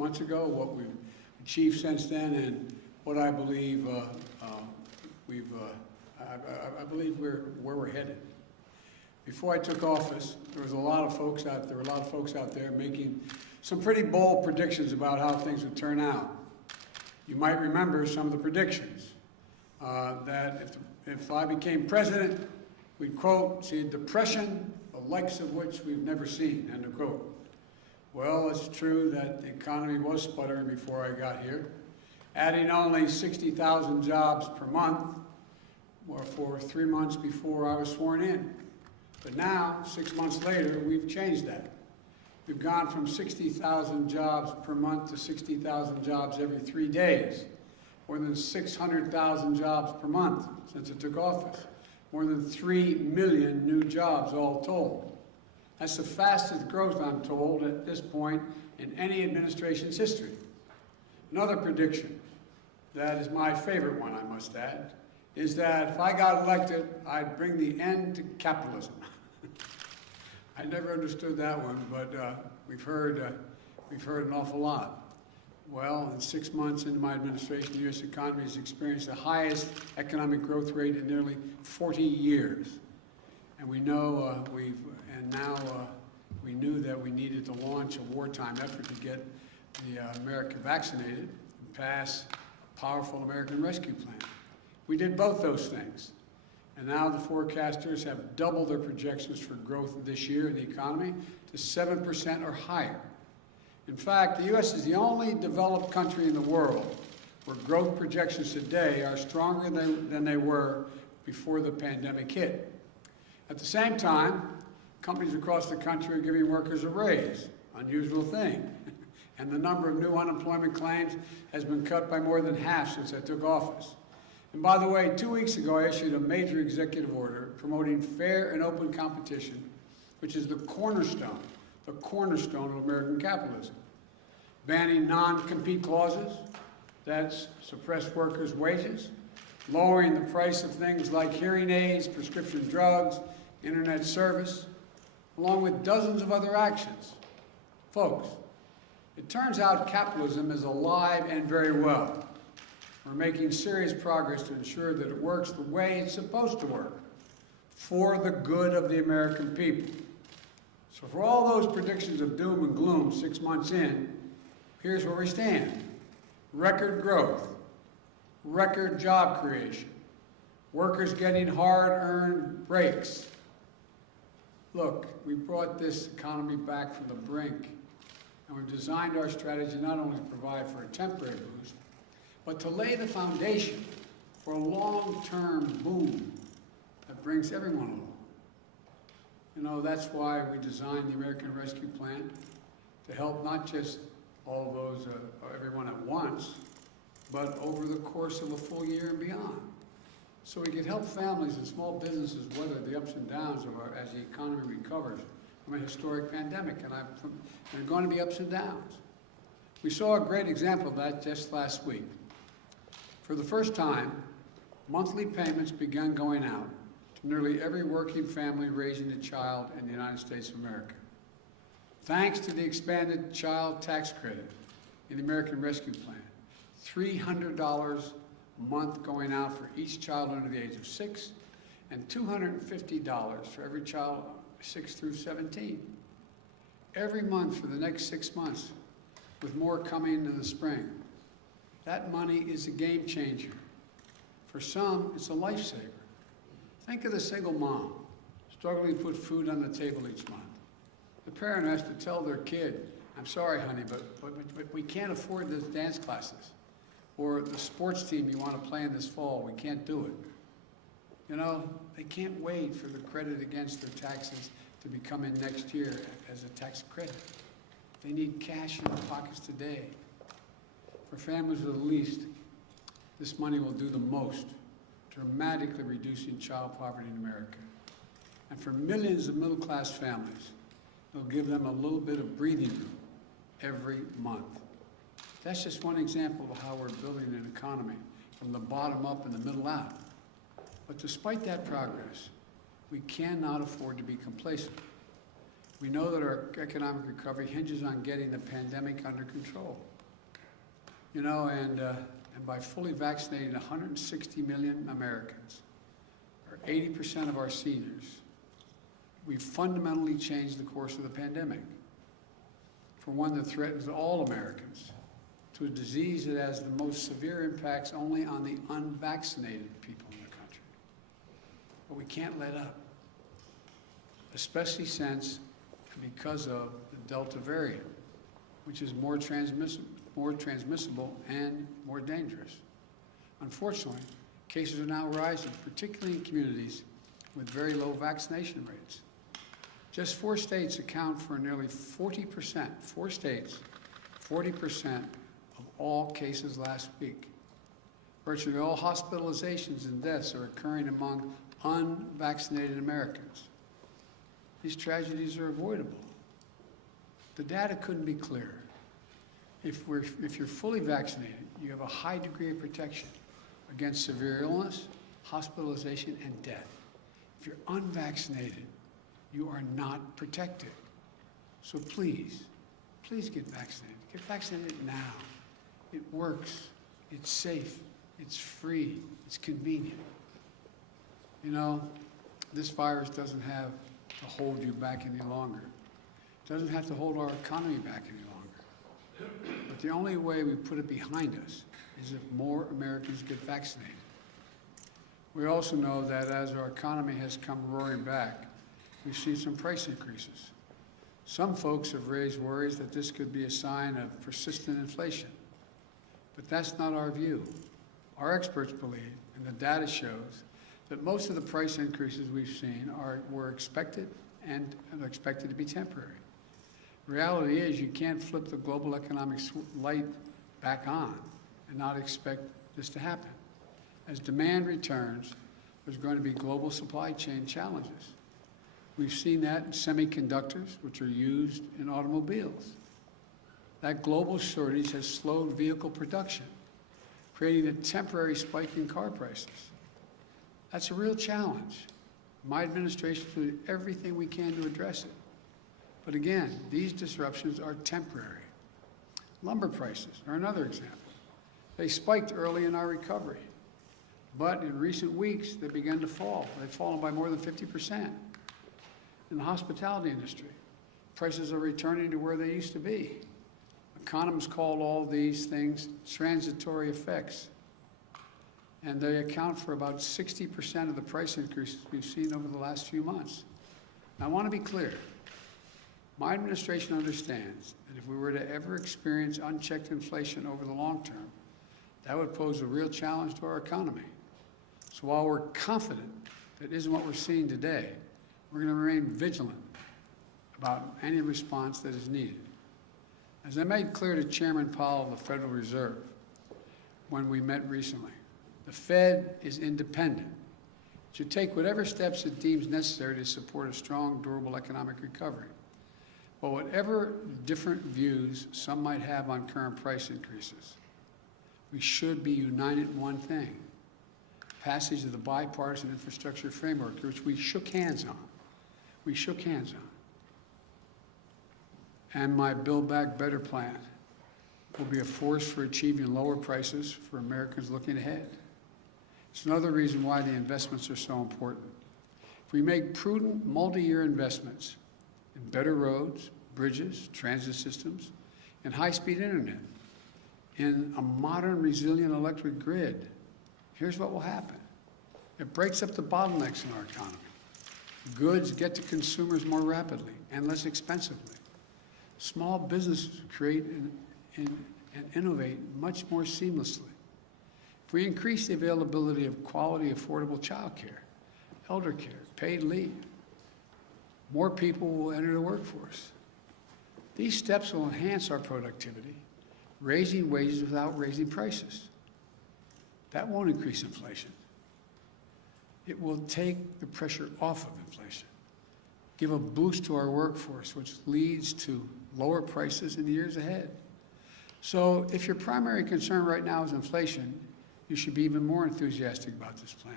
months ago, what we've achieved since then, and what I believe I believe where we're headed. Before I took office, there were a lot of folks out there making some pretty bold predictions about how things would turn out. You might remember some of the predictions that if I became president, we'd, quote, see a depression, the likes of which we've never seen, end of quote. Well, it's true that the economy was sputtering before I got here, adding only 60,000 jobs per month for 3 months before I was sworn in. But now, 6 months later, we've changed that. We've gone from 60,000 jobs per month to 60,000 jobs every 3 days, more than 600,000 jobs per month since I took office, more than 3 million new jobs all told. That's the fastest growth, I'm told, at this point in any administration's history. Another prediction, that is my favorite one, I must add, is that if I got elected, I'd bring the end to capitalism. I never understood that one, but we've heard an awful lot. Well, in 6 months into my administration, the U.S. economy has experienced the highest economic growth rate in nearly 40 years. And we know we knew that we needed to launch a wartime effort to get America vaccinated and pass a powerful American Rescue Plan. We did both those things. And now the forecasters have doubled their projections for growth this year in the economy to 7% or higher. In fact, the U.S. is the only developed country in the world where growth projections today are stronger than they were before the pandemic hit. At the same time, companies across the country are giving workers a raise, unusual thing. And the number of new unemployment claims has been cut by more than half since I took office. And by the way, 2 weeks ago, I issued a major executive order promoting fair and open competition, which is the cornerstone of American capitalism. Banning non-compete clauses that suppress workers' wages, lowering the price of things like hearing aids, prescription drugs, internet service, along with dozens of other actions. Folks, it turns out capitalism is alive and very well. We're making serious progress to ensure that it works the way it's supposed to work, for the good of the American people. So for all those predictions of doom and gloom 6 months in, here's where we stand. Record growth, record job creation, workers getting hard-earned breaks. Look, we brought this economy back from the brink, and we've designed our strategy not only to provide for a temporary boost, but to lay the foundation for a long-term boom that brings everyone along. You know, that's why we designed the American Rescue Plan, to help not just all of those, everyone at once, but over the course of a full year and beyond. So we can help families and small businesses weather the ups and downs as the economy recovers from a historic pandemic, and there are going to be ups and downs. We saw a great example of that just last week. For the first time, monthly payments began going out to nearly every working family raising a child in the United States of America. Thanks to the expanded child tax credit in the American Rescue Plan, $300 a month going out for each child under the age of 6, and $250 for every child 6 through 17. Every month for the next 6 months, with more coming in the spring. That money is a game changer. For some, it's a lifesaver. Think of the single mom struggling to put food on the table each month. The parent has to tell their kid, I'm sorry, honey, but we can't afford those dance classes. Or the sports team you want to play in this fall, we can't do it. You know, they can't wait for the credit against their taxes to be coming next year as a tax credit. They need cash in their pockets today. For families with the least, this money will do the most, dramatically reducing child poverty in America. And for millions of middle-class families, it'll give them a little bit of breathing room every month. That's just one example of how we're building an economy from the bottom up and the middle out. But despite that progress, we cannot afford to be complacent. We know that our economic recovery hinges on getting the pandemic under control. You know, and by fully vaccinating 160 million Americans, or 80% of our seniors, we fundamentally changed the course of the pandemic from one that threatens all Americans to a disease that has the most severe impacts only on the unvaccinated people in the country. But we can't let up, especially since and because of the Delta variant, which is more transmissible and more dangerous. Unfortunately, cases are now rising, particularly in communities with very low vaccination rates. Just 4 states account for nearly 40%, 4 states, 40% of all cases last week. Virtually all hospitalizations and deaths are occurring among unvaccinated Americans. These tragedies are avoidable. The data couldn't be clearer. If you're fully vaccinated, you have a high degree of protection against severe illness, hospitalization, and death. If you're unvaccinated, you are not protected. So please, please get vaccinated. Get vaccinated now. It works. It's safe. It's free. It's convenient. You know, this virus doesn't have to hold you back any longer. It doesn't have to hold our economy back any longer. But the only way we put it behind us is if more Americans get vaccinated. We also know that as our economy has come roaring back, we've seen some price increases. Some folks have raised worries that this could be a sign of persistent inflation. But that's not our view. Our experts believe, and the data shows, that most of the price increases we've seen were expected and are expected to be temporary. The reality is you can't flip the global economic light back on and not expect this to happen. As demand returns, there's going to be global supply chain challenges. We've seen that in semiconductors, which are used in automobiles. That global shortage has slowed vehicle production, creating a temporary spike in car prices. That's a real challenge. My administration will do everything we can to address it. But again, these disruptions are temporary. Lumber prices are another example. They spiked early in our recovery, but in recent weeks, they began to fall. They've fallen by more than 50%. In the hospitality industry, prices are returning to where they used to be. Economists call all these things transitory effects, and they account for about 60% of the price increases we've seen over the last few months. Now, I want to be clear. My administration understands that if we were to ever experience unchecked inflation over the long term, that would pose a real challenge to our economy. So while we're confident that isn't what we're seeing today, we're going to remain vigilant about any response that is needed. As I made clear to Chairman Powell of the Federal Reserve when we met recently, the Fed is independent. It should take whatever steps it deems necessary to support a strong, durable economic recovery. But whatever different views some might have on current price increases, we should be united in one thing: passage of the bipartisan infrastructure framework, which we shook hands on. We shook hands on. And my Build Back Better plan will be a force for achieving lower prices for Americans looking ahead. It's another reason why the investments are so important. If we make prudent multi-year investments in better roads, bridges, transit systems, and high-speed internet, in a modern, resilient electric grid, here's what will happen. It breaks up the bottlenecks in our economy. Goods get to consumers more rapidly and less expensively. Small businesses create and innovate much more seamlessly. If we increase the availability of quality, affordable child care, elder care, paid leave, more people will enter the workforce. These steps will enhance our productivity, raising wages without raising prices. That won't increase inflation. It will take the pressure off of inflation, give a boost to our workforce, which leads to lower prices in the years ahead. So if your primary concern right now is inflation, you should be even more enthusiastic about this plan.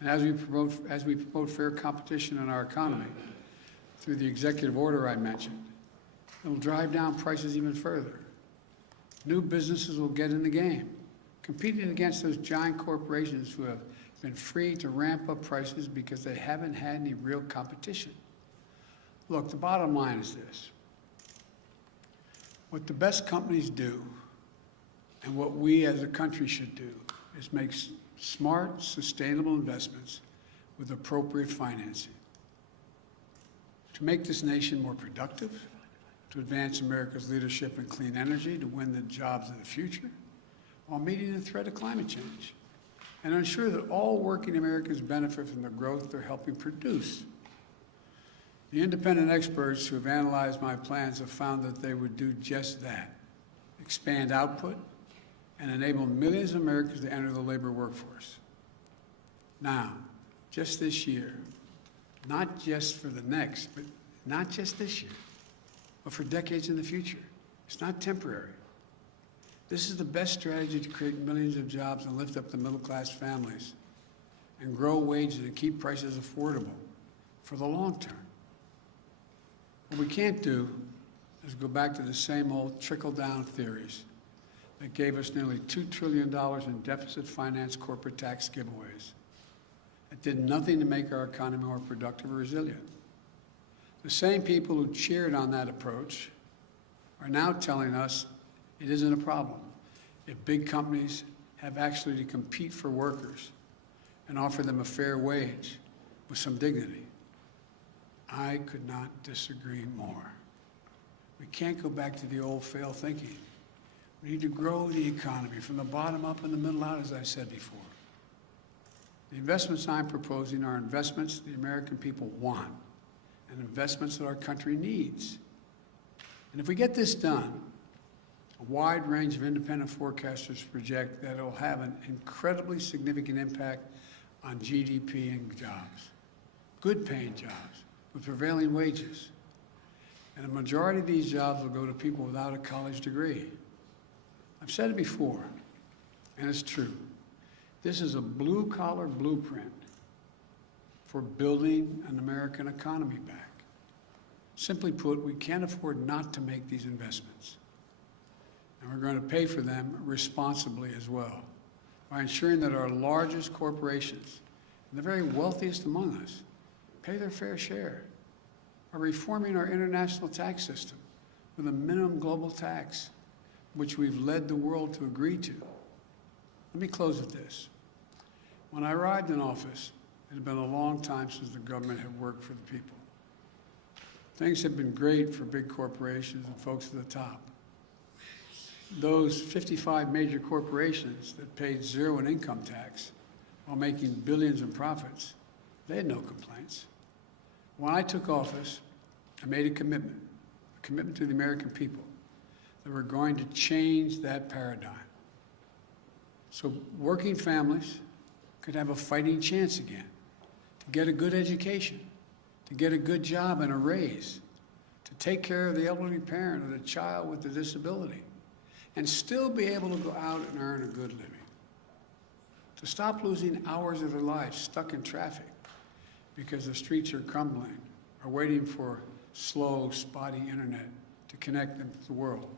And as we promote fair competition in our economy, through the executive order I mentioned. It'll drive down prices even further. New businesses will get in the game, competing against those giant corporations who have been free to ramp up prices because they haven't had any real competition. Look, the bottom line is this. What the best companies do, and what we as a country should do, is make smart, sustainable investments with appropriate financing to make this nation more productive, to advance America's leadership in clean energy, to win the jobs of the future, while meeting the threat of climate change, and ensure that all working Americans benefit from the growth they're helping produce. The independent experts who have analyzed my plans have found that they would do just that, expand output and enable millions of Americans to enter the labor workforce. Now, just this year, not just for the next, but not just this year, but for decades in the future. It's not temporary. This is the best strategy to create millions of jobs and lift up the middle-class families and grow wages and keep prices affordable for the long term. What we can't do is go back to the same old trickle-down theories that gave us nearly $2 trillion in deficit finance corporate tax giveaways. It did nothing to make our economy more productive or resilient. The same people who cheered on that approach are now telling us it isn't a problem if big companies have actually to compete for workers and offer them a fair wage with some dignity. I could not disagree more. We can't go back to the old failed thinking. We need to grow the economy from the bottom up and the middle out, as I said before. The investments I'm proposing are investments the American people want and investments that our country needs. And if we get this done, a wide range of independent forecasters project that it will have an incredibly significant impact on GDP and jobs, good-paying jobs with prevailing wages. And a majority of these jobs will go to people without a college degree. I've said it before, and it's true. This is a blue-collar blueprint for building an American economy back. Simply put, we can't afford not to make these investments. And we're going to pay for them responsibly as well, by ensuring that our largest corporations, and the very wealthiest among us, pay their fair share, by reforming our international tax system with a minimum global tax, which we've led the world to agree to. Let me close with this. When I arrived in office, it had been a long time since the government had worked for the people. Things had been great for big corporations and folks at the top. Those 55 major corporations that paid zero in income tax while making billions in profits, they had no complaints. When I took office, I made a commitment to the American people, that we're going to change that paradigm. So working families could have a fighting chance again, to get a good education, to get a good job and a raise, to take care of the elderly parent or the child with a disability, and still be able to go out and earn a good living. To stop losing hours of their lives stuck in traffic because the streets are crumbling or waiting for slow, spotty internet to connect them to the world.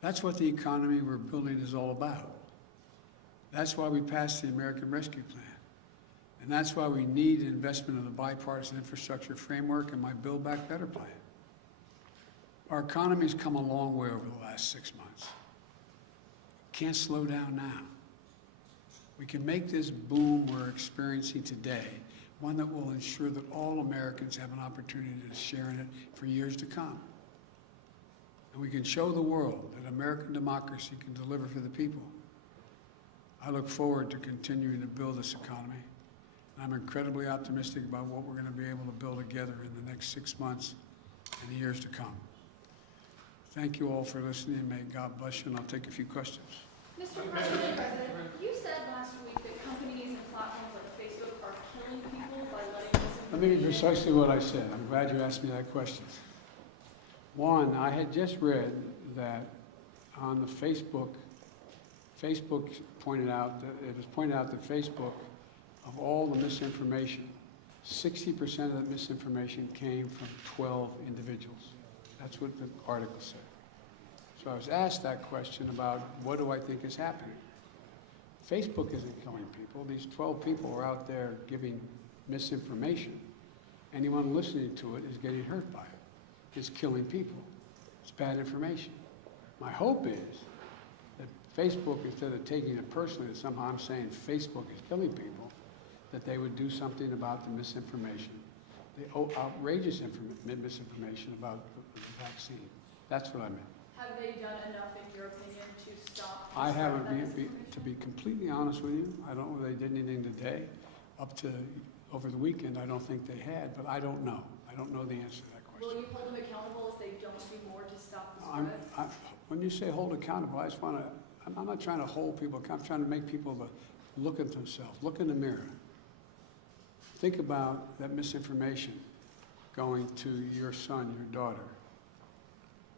That's what the economy we're building is all about. That's why we passed the American Rescue Plan. And that's why we need investment in the bipartisan infrastructure framework and my Build Back Better plan. Our economy's come a long way over the last 6 months. Can't slow down now. We can make this boom we're experiencing today one that will ensure that all Americans have an opportunity to share in it for years to come. And we can show the world that American democracy can deliver for the people. I look forward to continuing to build this economy. I'm incredibly optimistic about what we're going to be able to build together in the next 6 months and the years to come. Thank you all for listening, and may God bless you, and I'll take a few questions. Mr. President, you said last week that companies and platforms like Facebook are killing people by letting misinformation. Let me be precisely what I said. I'm glad you asked me that question. One, I had just read that on the Facebook pointed out that it was pointed out that Facebook, of all the misinformation, 60% of the misinformation came from 12 individuals. That's what the article said. So I was asked that question about what do I think is happening. Facebook isn't killing people. These 12 people are out there giving misinformation. Anyone listening to it is getting hurt by it. It's killing people. It's bad information. My hope is that Facebook, instead of taking it personally that somehow I'm saying Facebook is killing people, that they would do something about the misinformation, the outrageous misinformation about the vaccine. That's what I meant. Have they done enough, in your opinion, to stop? I haven't, misinformation? to be completely honest with you, I don't know if they did anything today. Up to over the weekend, I don't think they had, but I don't know. I don't know the answer to that Will question. you hold them accountable if they don't do more to stop the spread? When you say hold accountable, I just want to, I'm not trying to hold people accountable. I'm trying to make people look at themselves, look in the mirror. Think about that misinformation going to your son, your daughter,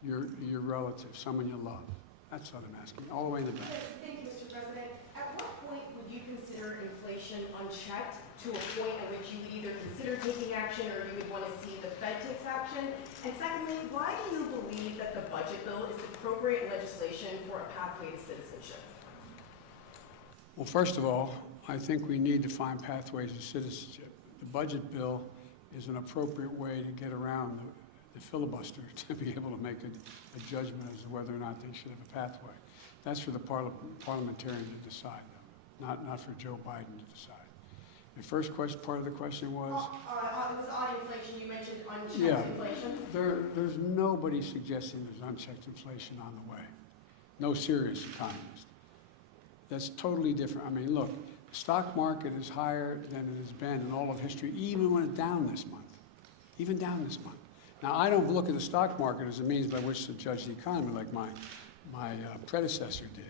your relative, someone you love. That's what I'm asking, all the way in the back. Thank you, Mr. President. At what point would you consider inflation unchecked to a point at which you would either consider taking action or you would want to see the Fed takes action? And secondly, why do you believe that the budget bill is appropriate legislation for a pathway to citizenship? Well, first of all, I think we need to find pathways to citizenship. The budget bill is an appropriate way to get around the filibuster to be able to make a judgment as to whether or not they should have a pathway. That's for the parliamentarian to decide, not for Joe Biden to decide. The first part of the question was? It was on inflation. You mentioned unchecked Yeah. inflation. There's nobody suggesting there's unchecked inflation on the way. No serious economist. That's totally different. I mean, look, the stock market is higher than it has been in all of history, even when it's down this month. Even down this month. Now, I don't look at the stock market as a means by which to judge the economy like my predecessor did.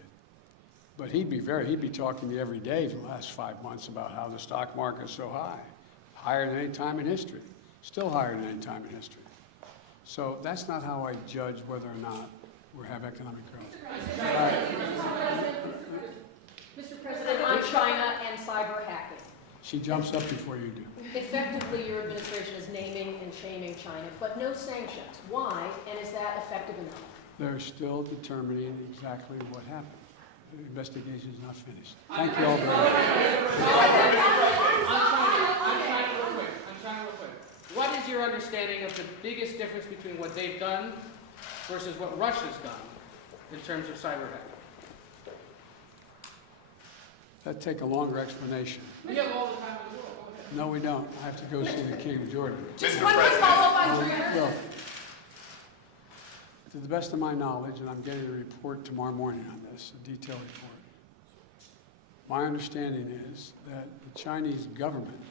But he'd be talking to me every day for the last 5 months about how the stock market is so high, higher than any time in history, still higher than any time in history. So that's not how I judge whether or not we have economic growth. Mr. President, on China and cyber hacking. She jumps up before you do. Effectively, your administration is naming and shaming China, but no sanctions. Why, and is that effective enough? They're still determining exactly what happened. The investigation is not finished. Thank you all very much. I'm trying real quick. What is your understanding of the biggest difference between what they've done versus what Russia's done in terms of cyber hacking? That'd take a longer explanation. We have all the time in the world. Go ahead. No, we don't. I have to go see the King of Jordan. Just one quick follow-up on Dreamers. Well, to the best of my knowledge, and I'm getting a report tomorrow morning on this, a detailed report, my understanding is that the Chinese government,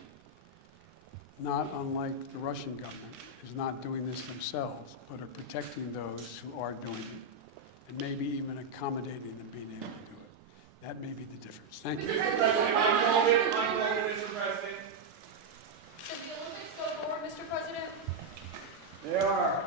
not unlike the Russian government, is not doing this themselves, but are protecting those who are doing it, and maybe even accommodating them being able to do it. That may be the difference. Thank you. Mr. President, unfolded, Mr. President. Should the Olympics go forward, Mr. President? They are.